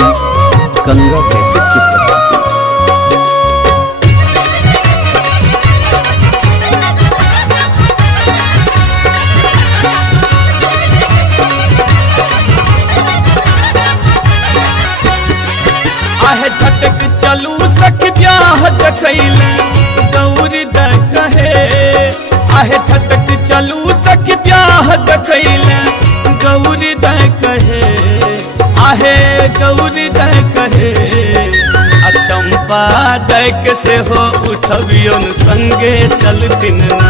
थी गंगा कैसेट की प्रस्तुति। आहे झटक चलू सख ब्याह देखैले गौरी द कहे। आहे झटक चलू सख ब्याह देखैले गौरी द कहे। आहे गौरी द कहे चंपा दैक से हो उठबियन संगे चलतिन ना।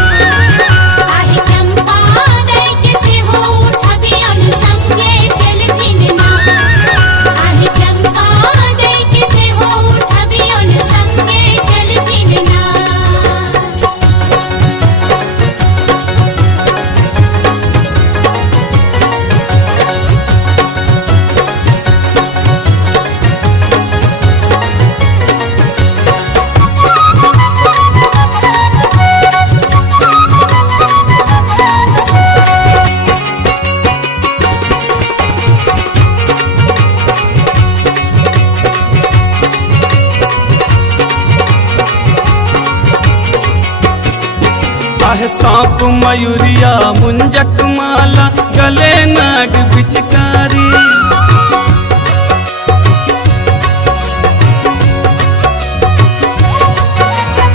आहे सांप मयूरिया मुंजक माला गले नाग बिचकारी।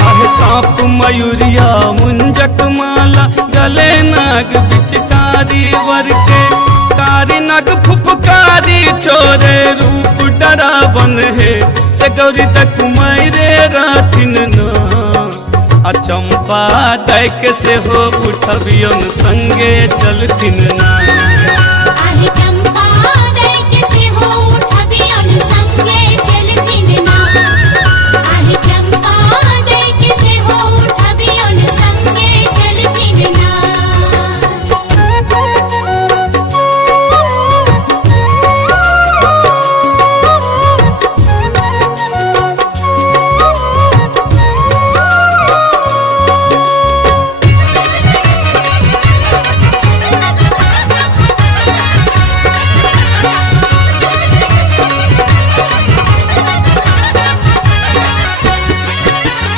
आहे सांप मयूरिया मुंजक माला गले नाग बिचकारी। वर के कारी नग फुफकारी छोरे रूप डरावन है से गौरी तक मायरे रातिन ना। चंपा दैक से हो उठबियन संगे चलतिन ना।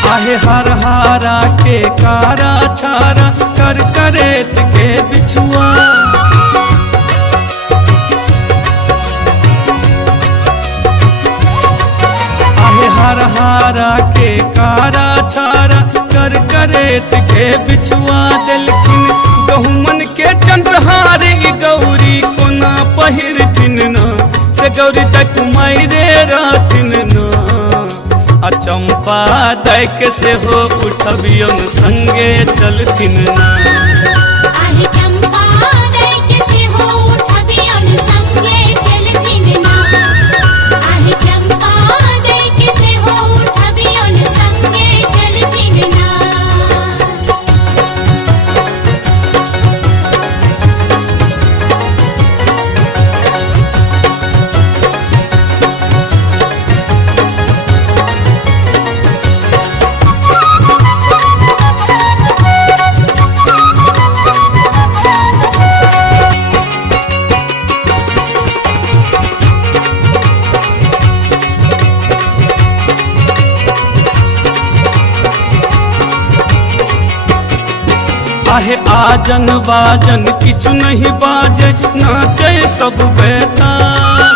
आहे हर हारा के कारा छारा कर करेत के बिछुआ। आहे हर हारा के कारा छारा कर करेत के बिछुआ। दिलखिन गहुमन के चंद्रहार गौरी कोना पहिरथिन ना से गौरी तक मायरे रातिन ना। चंपा दैक से हो उठबियन संगे चलतिन ना। आहे आजन बाजन किछु नहीं बाजे नाचे सब बेताल।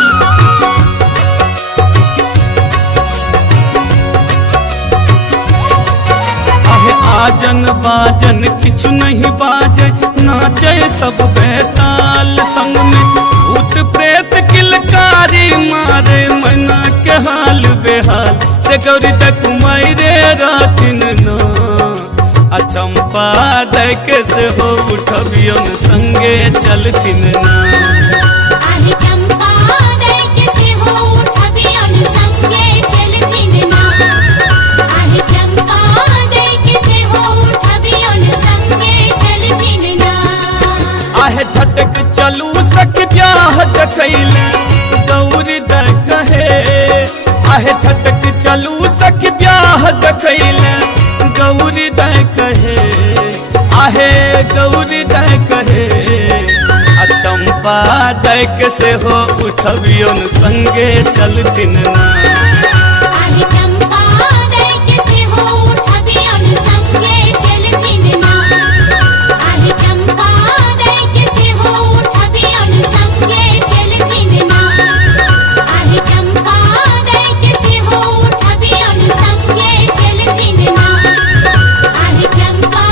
आहे आजन बाजन किछु नहीं बाजे नाचे सब बेताल। संग में भूत प्रेत किलकारी मारे मना के हाल बेहाल से गौरी तक मायरे रातिन ना। चंपा दैक से हो उठबियन संगे चलतिन ना। आहे झटक चलू सख ब्याह देखैले गौरी द कहे। आहे झटक चलू सख ब्याह देखैले गौरी द कहे। आहे गौरी द कहे चंपा चंपा दैक से हो उठबियन संगे चलथिन ना। आहि चंपा दैक से हो उठबियन संगे चलथिन ना। आहि चंपा दैक से हो उठबियन संगे चलथिन ना। आहि चंपा दैक से हो उठबियन संगे चलथिन ना। आहि चंपा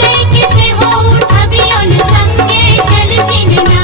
दैक से हो उठबियन संगे चलथिन ना।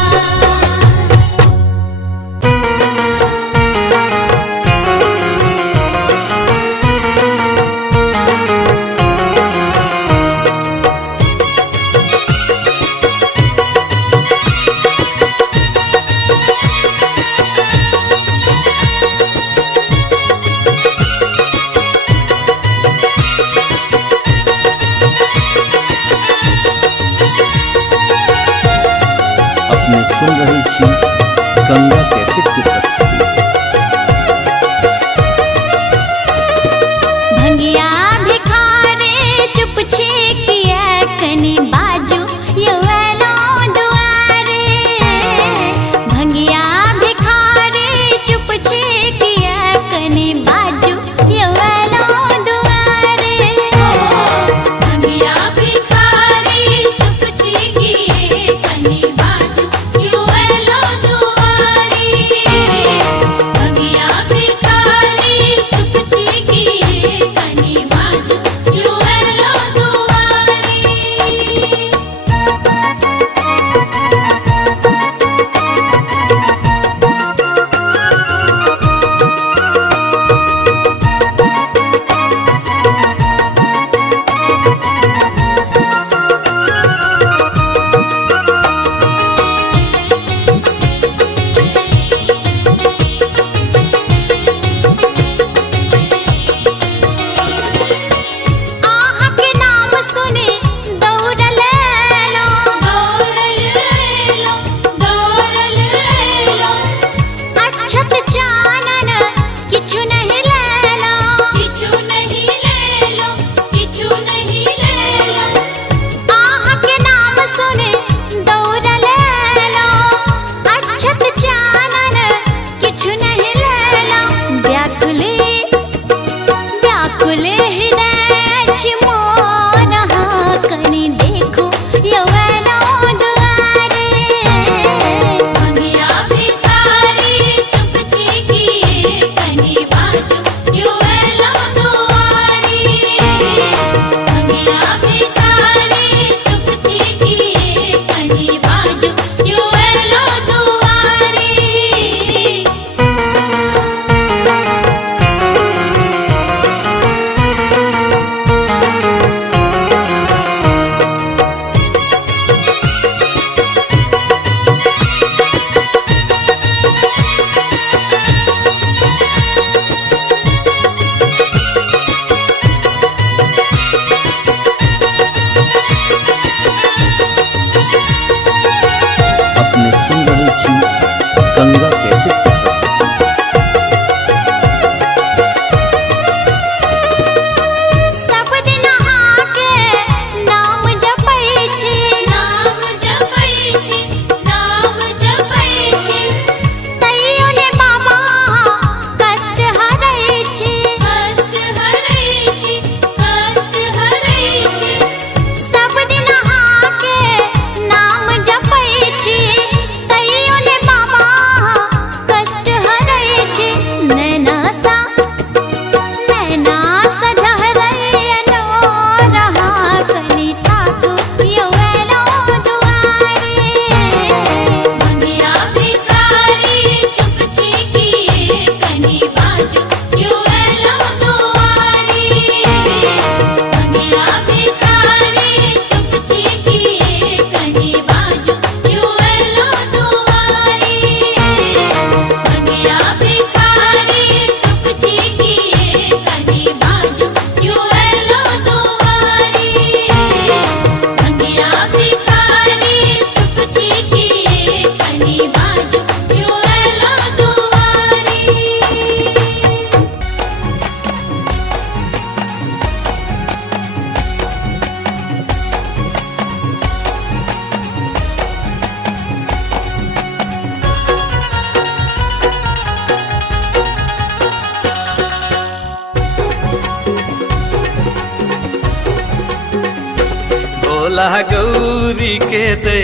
भोला गौरी के दे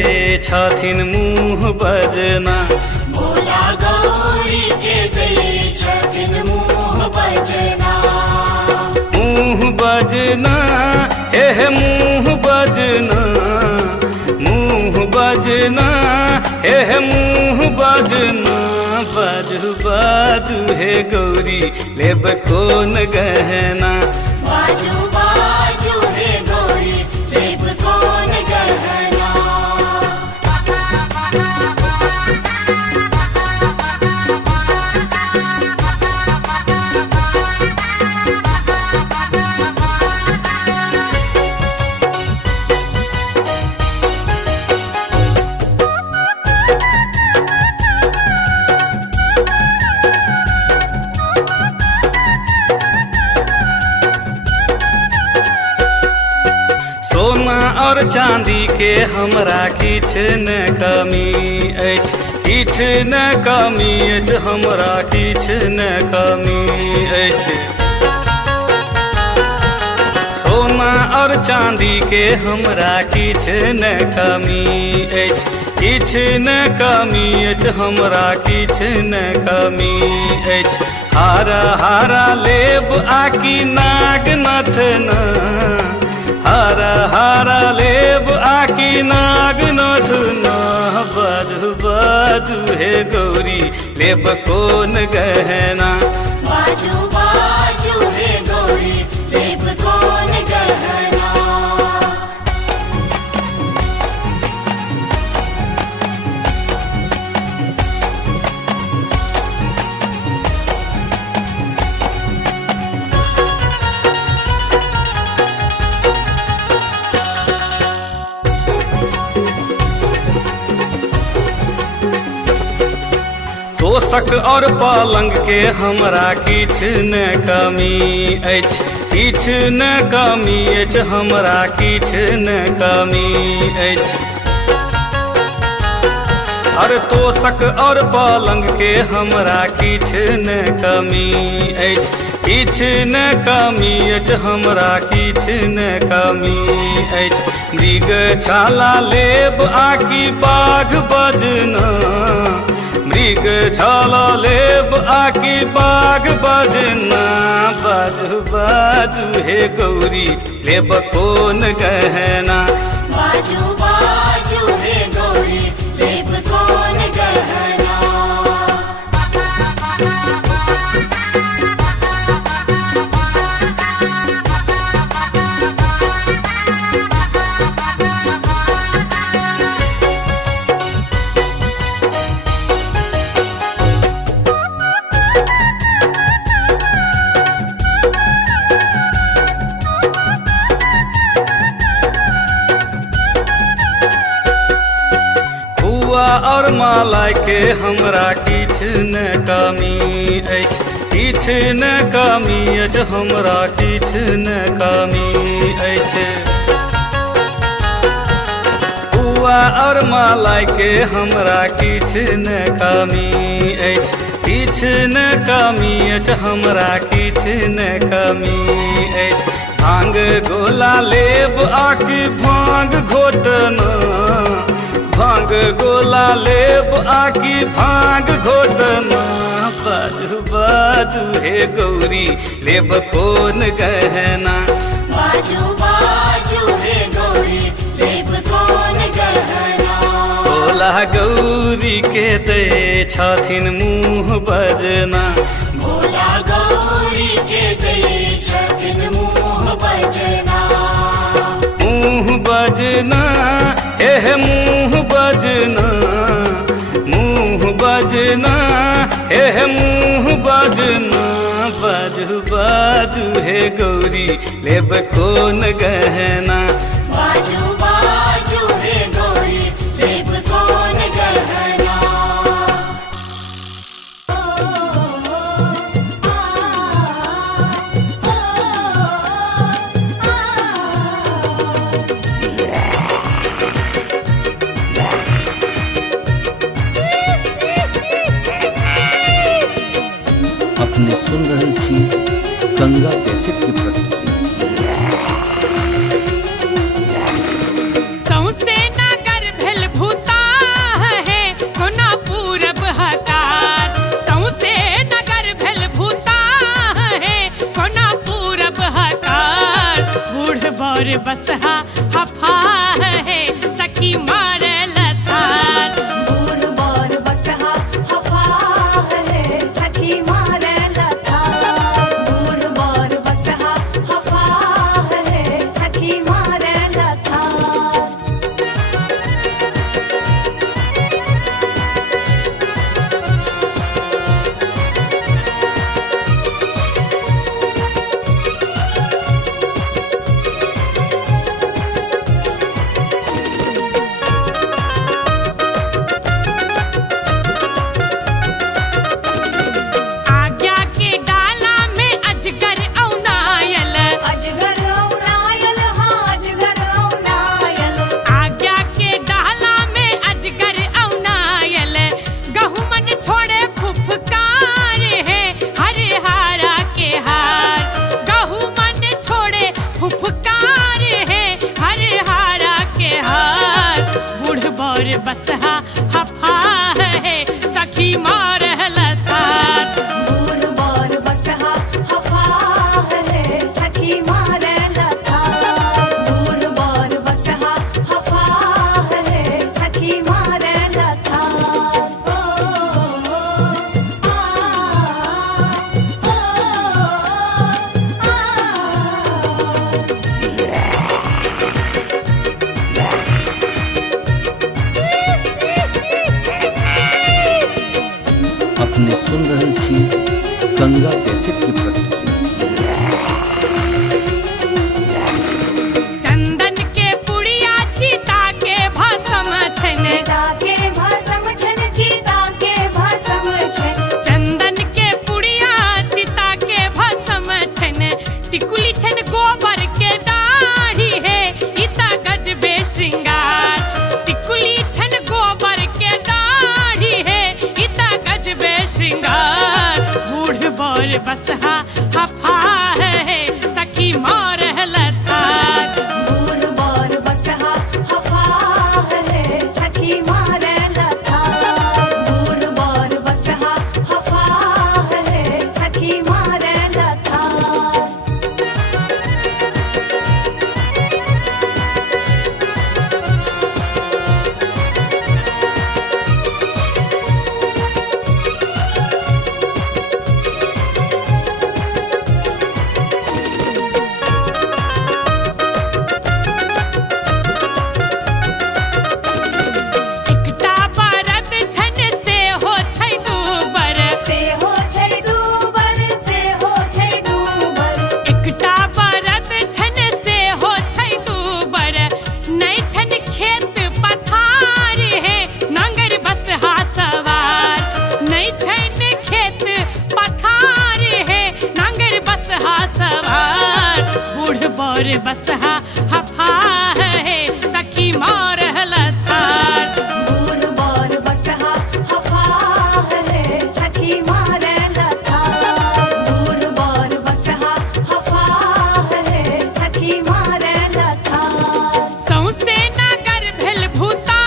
छथिन मुँह बजना, भोला गौरी के दे छथिन मुँह बजना, मुँह बजना हे मुँह बजना, मुँह बजना हे मुँह बजना, बाजू बाजू हे गौरी लेब कौन गहना, बाजू बाजू हे गौरी लेब कौन गहना। सोना और चांदी के हमरा किछ न कमी अछि, किछ न कमी अछि, हमरा किछ न कमी अछि। सोना और चांदी के हमरा किछ न कमी अछि, किछ न कमी अछि, हमरा किछ न कमी अछि। हारा हारा लेब आकि नाग नथना, हारा हारा लेब आकि नाग नथना, बाजू बाजू हे गौरी लेब कौन गहना, बाजू बाजू हे गौरी लेब कौन गहना। तोशक और पलंग के हमरा किछ न कमी अछि, किछ न कमी अछि, हमरा किछ न कमी अछि। अरे तोशक और पलंग के हमरा किछ न कमी अछि, किछ न कमी अछि, हमरा किछ न कमी अछि। मृग छाला लेब आकि बाघ बजना, मृग छाला लेब आकि बाघ बजना, बाजू बाजू हे गौरी लेब कौन गहना, बाजू बाजू हे गौरी लेब कौन गहना। और माला के हमरा किछ न कमी अछि, किछ न कमी अछि, हमरा किछ न कमी अछि। बुआ और माला के हमरा किछ न कमी अछि, किछ न कमी अछि, हमरा किछ न कमी अछि। भांग गोला लेब आकि भांग घोटना, भांग गोला लेब आकि भांग घोटना, बाजू बाजू हे गौरी लेब कौन गहना, बाजू बाजू हे गौरी लेब कौन गहना। भोला गौरी के दे छथिन मुँह बजना, भोला गौरी के दे छथिन मुँह बजना, मुँह बजना हे मुँह बजना, मुँह बजना हे मुँह बजना, बाजू बाजू हे गौरी लेब कौन गहना, बाजू बाजू हे गौरी लेब कौन गहना। अपने सुन रहल छी गंगा कैसेट की प्रस्तुति। बसहा हफा है सखी मारे लथार। बूढ़ बर बसहा हफा है सखी मारे लथार। बूढ़ बर बसहा हफा है सखी मारे लथार। आज्ञा के डाला में अजगर औनायल। अजगर औनायल हाँ अजगर औनायल। आज्ञा के डाला में अजगर औनायल। गहुमन छोड़े फुफकार है हरिहारा के हार। गहुमन छोड़े फुफकार है हरिहारा के हार। बूढ़ बर बसहा हफा है सखी मार लथार। बूढ़ बर बसहा हफा है सखी मारे लथार। बूढ़ बर बसहा हफा है सखी मारे लथार। अपने सुन रहल छी गंगा कैसेट की प्रस्तुति। चंदन के पुड़िया चिता के भस्म छन। चिता के भस्म छन चिता के भस्म छन। चंदन के पुड़िया चिता के भस्म छन। टिकुली छन गोबर के दाढ़ी है इता गजबे श्रृंगार। टिकुली छन गोबर के दाढ़ी है इता गजबे श्रृंगार। बूढ़ बर बसहा हफा है सखी मार लथार। बूढ़ बर बसहा हफा है सखी मारे लथार। बूढ़ बर बसहा हफा है सखी मारे लथार। एकटा बरद छन से हो छै दूबर। से हो छै दूबर से हो छै दूबर। एकटा बरद छन से हो छै दूबर। नहीं छन खेत पथार है नांगर बसहा सवार। नहीं छन खेत पथार है नांगर बसहा सवार। बूढ़ बर बसहा हफा है सखी मार लथार। बूढ़ बर बसहा हफा है सखी मारे लथार। बूढ़ बर बसहा हफा है सखी मारे लथार। सौसे नगर भेल भूता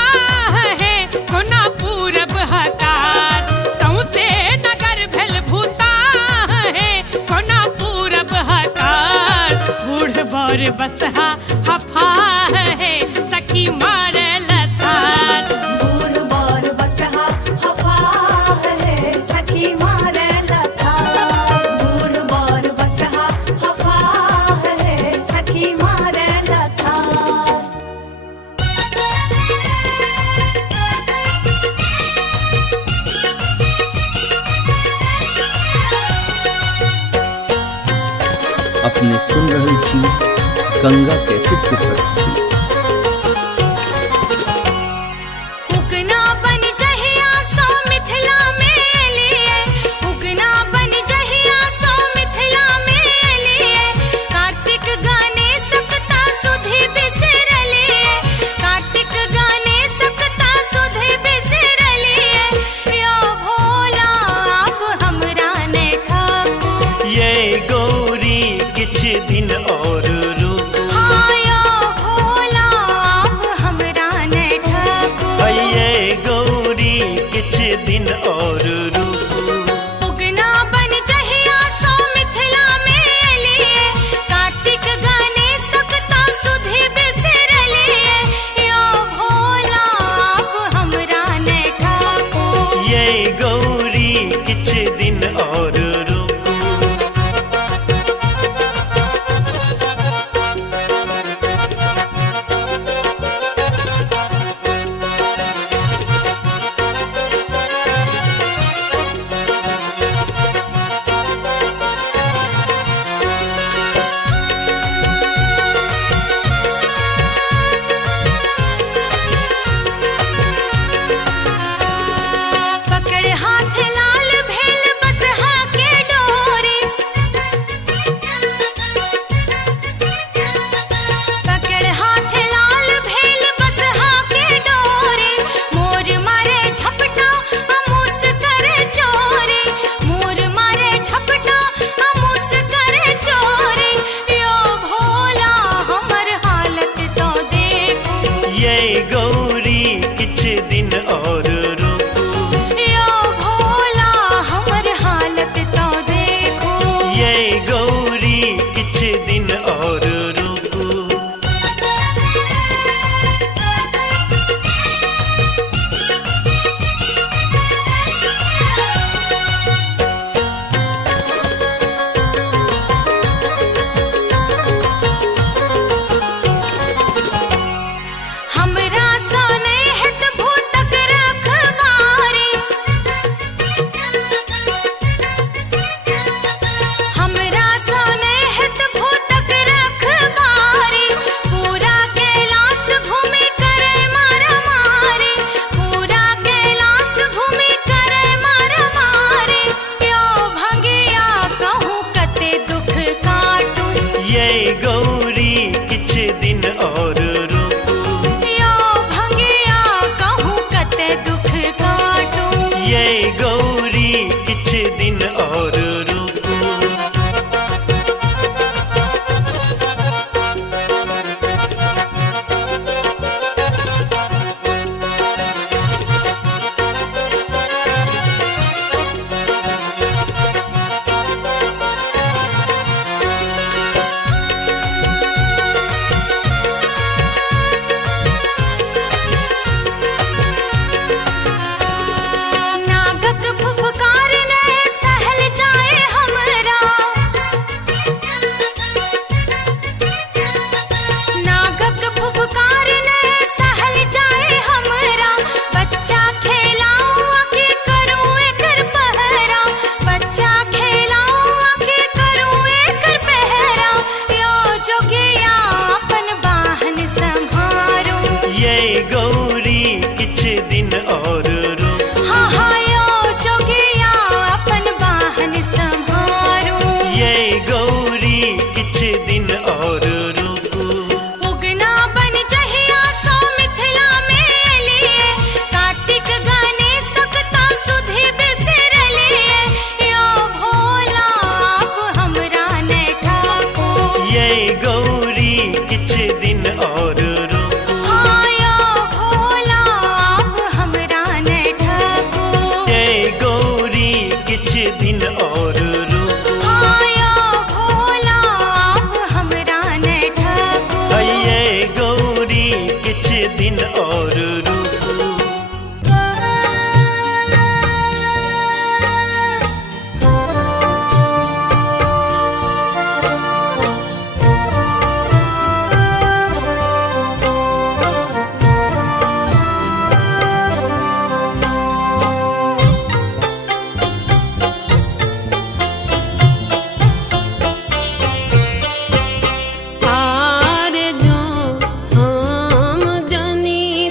है कोना पूरब हकार। सौसे नगर भेल भूता है कोना पूरब हकार। बूढ़ बर बसहा हफा है सखी मार लथार। बूढ़ बर बसहा हफा है सखी मारे लथार। बूढ़ बर बसहा हफा है सखी मारे लथार। अपने सुन रहल छी गंगा कैसेट की प्रस्तुति। उगना बन जहिया सो मिथिला में लिए। उगना बन जहिया सो मिथिला में लिए। कार्तिक गाने सकता सुधि बिसर लिए। कार्तिक गाने सकता सुधि बिसर लिए। यो भोला अब हमरा ने खाकू। ये गौरी किछ दिन और रुक। हाँ यो भोला ये गौरी किछ दिन और रुकू, यो भोला हमर हालत तो देखो। ये गौरी किछ दिन और रुकू। हमरा सोने हित भूतक रखबारी, हमरा सोने हित भूतक रखबारी। पूरा कैलाश घूमी करे मारा मारी, पूरा कैलाश घूमी करे मारा मारी। यो भंगिया कहूँ कते दुख काटूं, ये गौरी किछ दिन और रुकू, यो भंगिया कहूँ कते दुख काटूं। ये गौरी किछ दिन और रुकू। नागक फुफकार ने सहल जाए हमरा, नागक फुफकार ने सहल जाए हमरा। बच्चा खेलाऊं आके करूं एकर पहरा, बच्चा खेलाऊं आके करूं एकर पहरा। यो जोगिया अपन बाहन संहारूं, ये गौरी किछ दिन और रुकू, हाँ हाँ यो जोगिया अपन बाहन संहारूं। ये गौरी किछ दिन और रुकू। उगना बन जहिया सो मिथिला में लिए, कार्तिक गणेश सकता सुधि बिसर लिए। यो भोला आप हमरा ने ठाको, ये गौरी किछ दिन और रुकू, हाँ यो भोला आप हमरा ने ठाको। ये गौरी किछ दिन और रुकू, हाँ यो भोला आप हमरा ने ठाको। ये गौरी किछ दिन और रुकू। आर जो हम जनी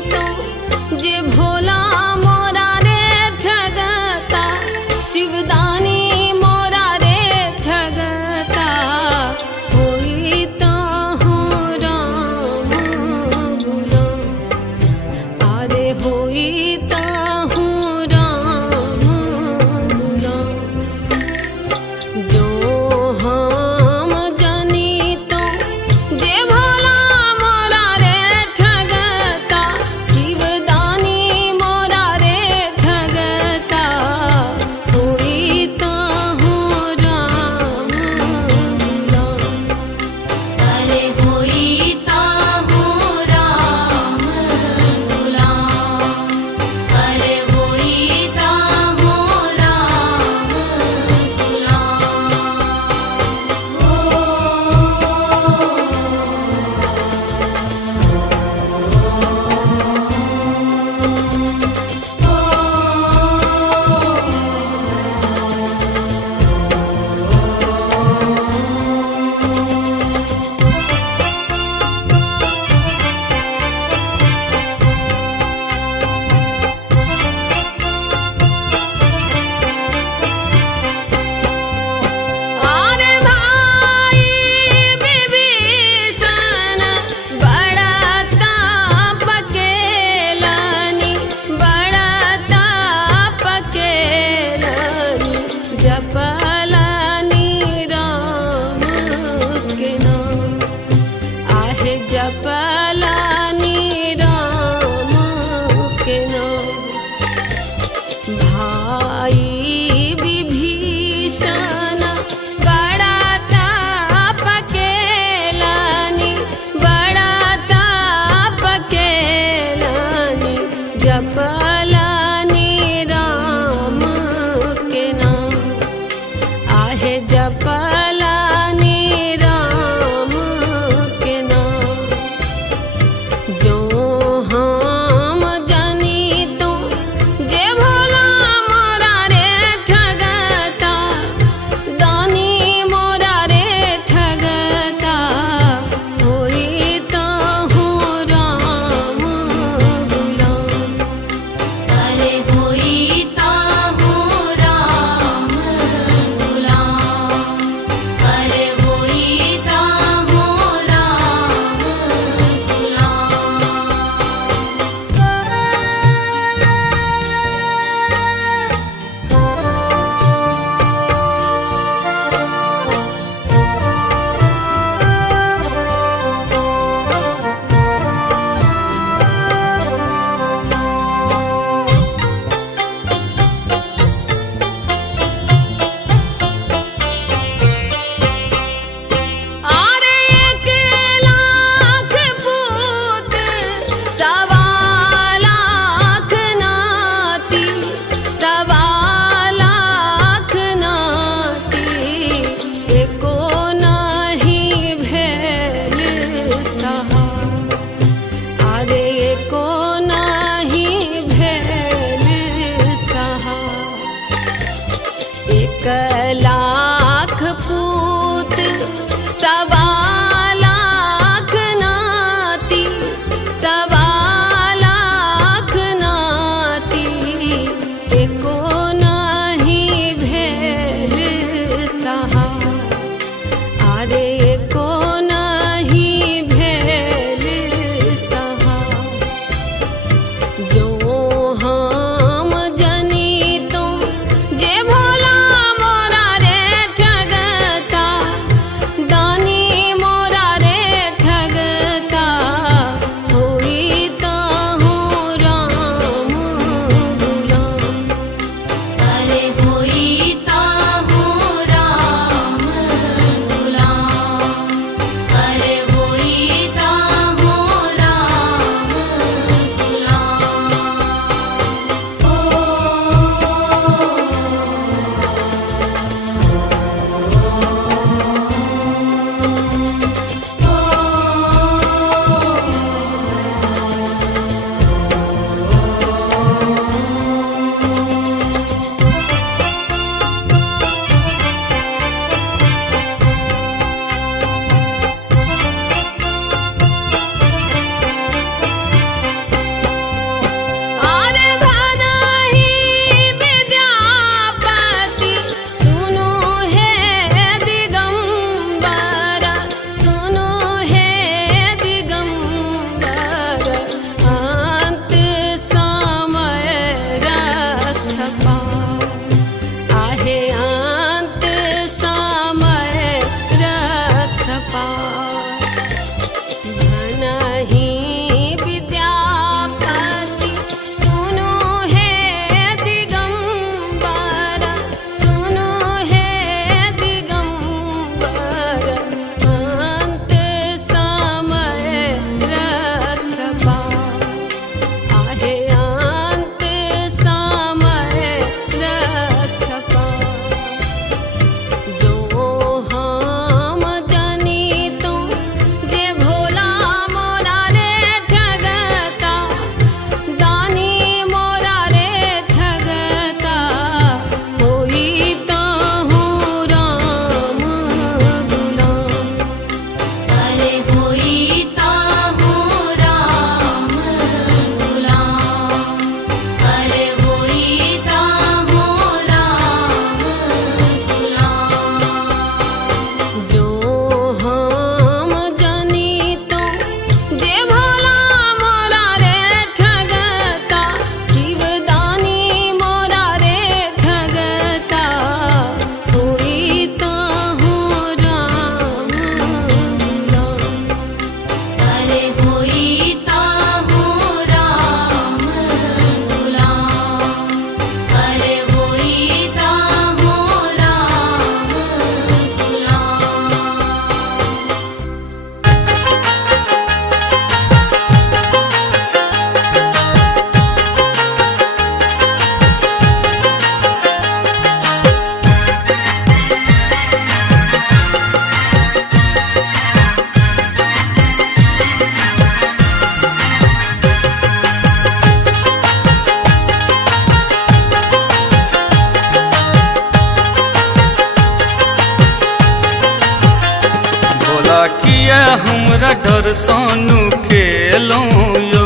हमरा डर सोनू खेलो यो,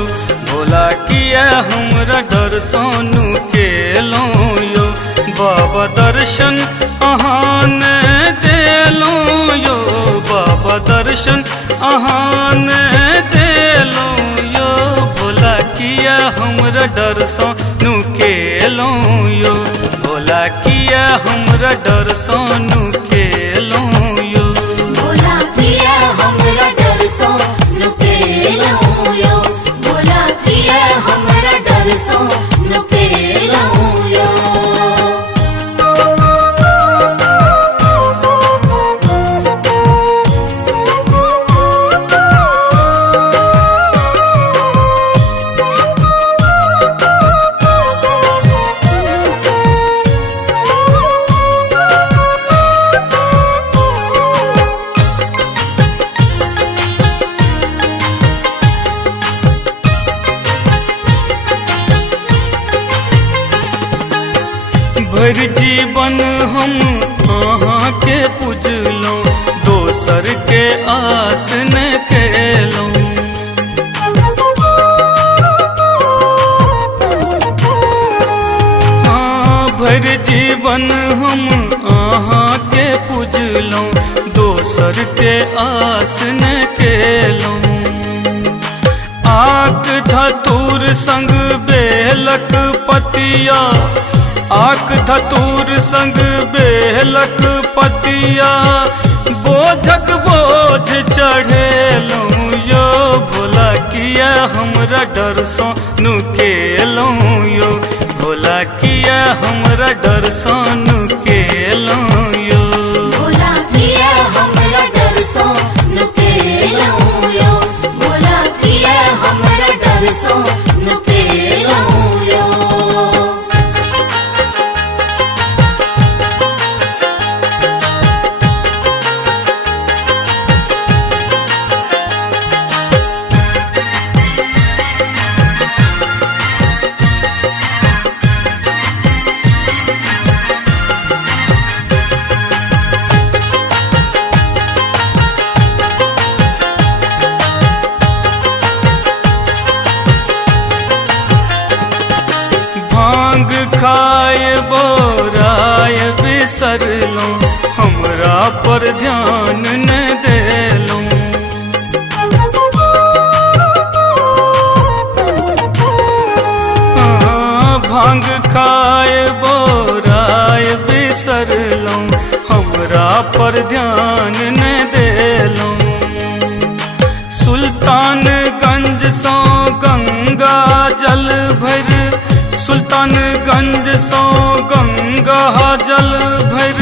भोला किया हमरा डर सोनू खेलो यो। बाबा दर्शन अहाँ ने देलो यो, बाबा दर्शन अहाँ ने देलो यो। भोला किया हमरा डर सोनू खेलो यो, भोला किया हमरा डर सोनू खेलो यो। भोला किया हमरा डर सोनू खेलो यो, भोला किया हमरा डर सोनू खेलो यो। भर जीवन हम अहाँ के पूजलौं, दोसर के आस न केलौं। हाँ, भर जीवन हम अहाँ के पूजलौं, दोसर के आस न केलौं। आक धतूर संग बेलक पतिया, आक धतूर संग बेलक पतिया, बोझक बोझ चढ़ेलौं यो। भोला किया हमरा डर सोनू खेलौं यो, भोला किया हमरा डर सोनू खेलौं यो। भोला किया हमरा डर सोनू खेलो यो, भोला किया हमरा डर सोनू खेलो यो। भांग खाए बोराय बिसरलौं, हमरा पर ध्यान न देलौं। हाँ, भांग खाए बोराय बिसरलौं, हमरा पर ध्यान न देलौं। सुल्तानगंज सो गंगा जल भर, सुल्तानगंज सो गंगा जल भर,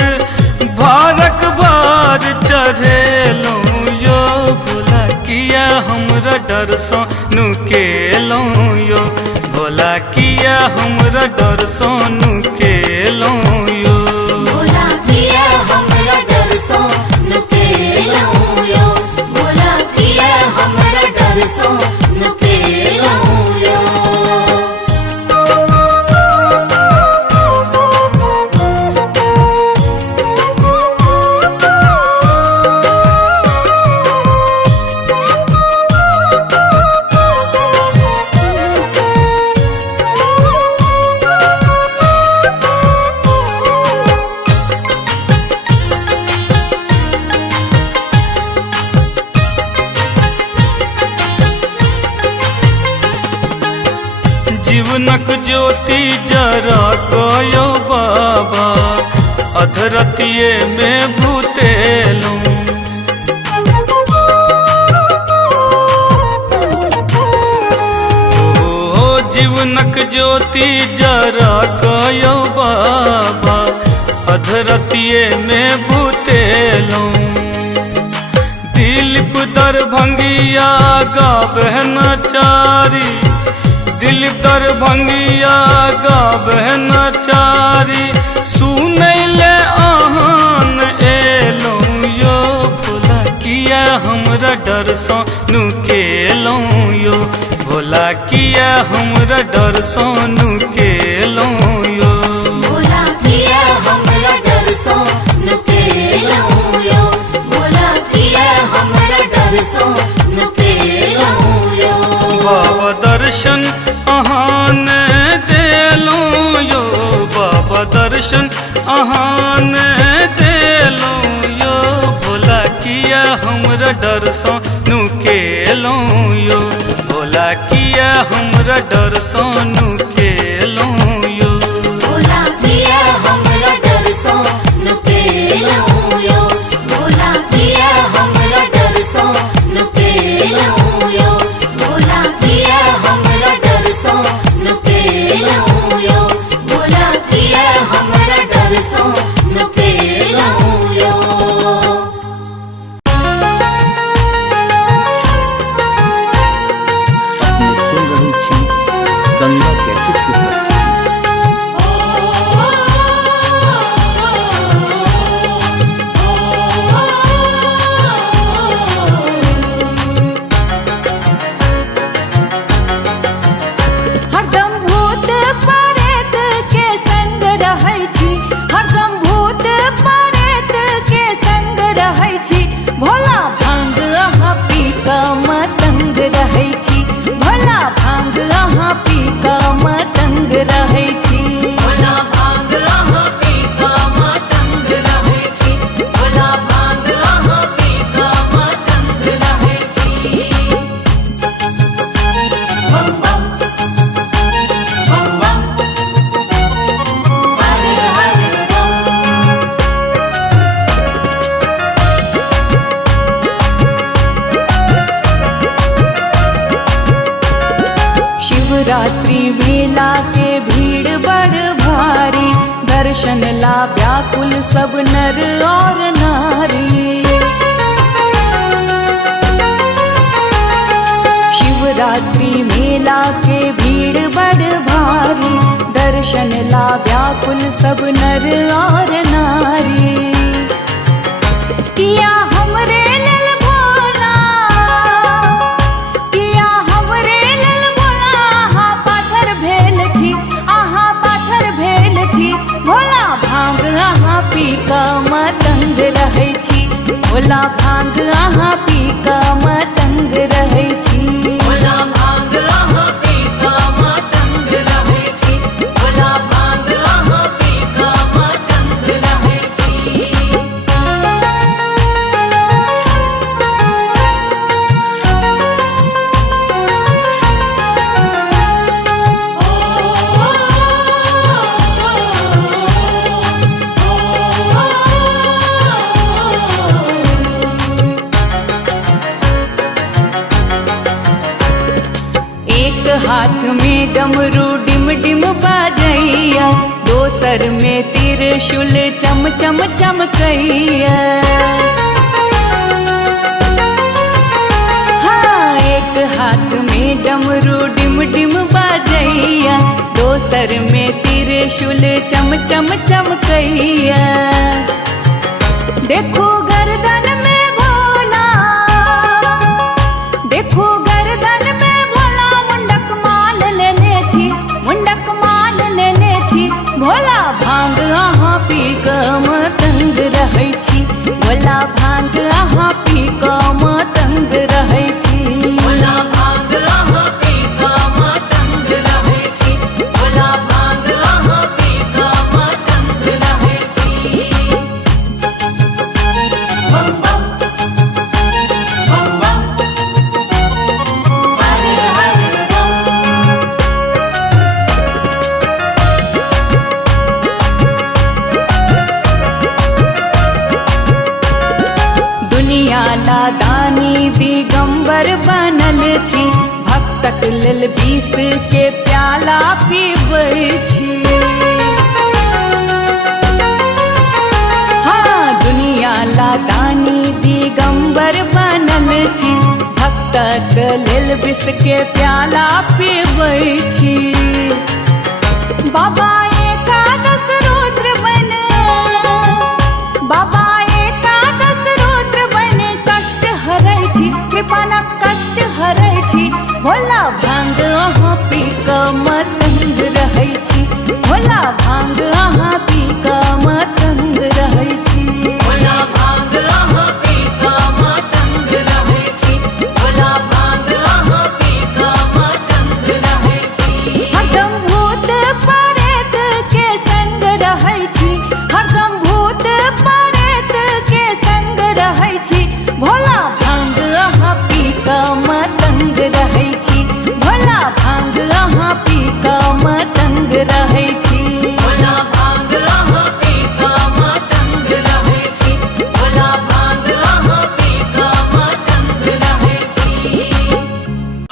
भारक बार चढ़ेलौं यो। भोला किया हमरा डर सोनू खेलौं यो, भोला किया हमरा डर सोनू खेलौं यो। भोला किया हमरा डर सोनू खेलो यो, भोला किया हमरा डर सोनू खेलो यो। जीवनक ज्योति जरा गयो बाबा, अधरतिये में भूतेलौं। ओ जीवनक ज्योति जरा गयो बाबा, अधरतिये में भूतेलौं। दिलीप दरभंगिया गावे नचारी, दिलीप दरभंगिया गावे नचारी, सुनैले आहान एलौं यो। भोला किया हमरा डर सोनू खेलौं यो, भोला किया हमरा डर सोनू खेलौं यो। भोला किया हमरा डर सोनू खेलो यो, भोला किया हमरा डर सोनू बाबा दर्शन अहाँ ने देलो यो, बाबा दर्शन अहाँ ने देलो यो, भोला किया हमरा डर सो नु केलो यो, भोला किया हमरा डर सो नु केलो यो। भोला किया हमरा डर सो नुकेलो यो, भोला किया हमरा डर सो नुकेलो यो, भोला किया हमरा डर सो नुकेलो यो, भोला किया हमरा डर सो नुकेलो यो। अपने सुन रही थी गंगा कैसेट की प्रस्तुति। हरदम भूत प्रेत के संग रहै छी, हरदम भूत प्रेत के संग रहै छी, भोला भांग अहाँ पी कऽ मतंग रहै छी, भोला भांग अहाँ पी कऽ मतंग रहै छी, भोला भांग अहाँ पी कऽ मतंग रहै छी, भोला भांग अहाँ पी कऽ मतंग रहै छी। बम बम बम बम हरे हरे बम। शिवरात्रि मेला के भीड़ बड़ भारी, दर्शन ला व्याकुल सब नर और नारी। शिवरात्रि मेला के भीड़ बड़ भारी, दर्शन ला व्याकुल सब नर और नारी। किया हमरे लल भोला, किया हमरे लल भोला, अहाँ पाथर भेल छी, अहाँ पाथर भेल छी, भोला भांग अहाँ पी कऽ मतंग रहै छी, भोला भांग अहाँ पी कऽ मतंग रहै छी, भोला भांग अहाँ पी कऽ मतंग रहै छी, भोला भांग अहाँ पी कऽ मतंग रहै छी। एक हाथ में डमरू डिम डिम बाजैया, दोसर में त्रिशूल चम चम चमकैया। हाँ, एक हाथ में डमरू डिम डिम बाजैया, दोसर में त्रिशूल चम चम चमकैया। देखो गर्दन में भोला, देखो गर्दन में भोला, मुंडक माल लेने छी, मुंडक माल लेने छी, भोला भांग अहाँ पी कऽ मतंग रहै छी, भोला भांग अहाँ पी कऽ मतंग रहै छी, भोला भांग अहाँ पी कऽ मतंग रहै छी, भोला भांग अहाँ पी कऽ मतंग रहै छी। बम बम बम बम हरे हरे बम। दुनिया ला दानी दिगंबर बनल छी, भक्तक लेल विष के प्याला पीबै छी। हाँ, दुनिया ला दानी दिगंबर बनल छी, भक्तक लेल विष के प्याला पीबै छी। बाबा एकादश रुद्र बन, बाबा एकादश रुद्र बन, कष्ट हरै छी, कृपाणक कष्ट हरै छी, भोला भांग अहाँ पी कऽ मतंग रहै छी, भोला भांग अहाँ पी कऽ मतंग रहै छी, भोला भांग अहाँ पी कऽ मतंग रहै छी, भोला भांग अहाँ पी कऽ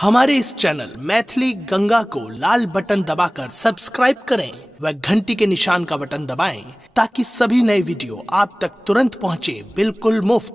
हमारे इस चैनल मैथिली गंगा को लाल बटन दबाकर सब्सक्राइब करें व घंटी के निशान का बटन दबाएं ताकि सभी नए वीडियो आप तक तुरंत पहुंचे, बिल्कुल मुफ्त।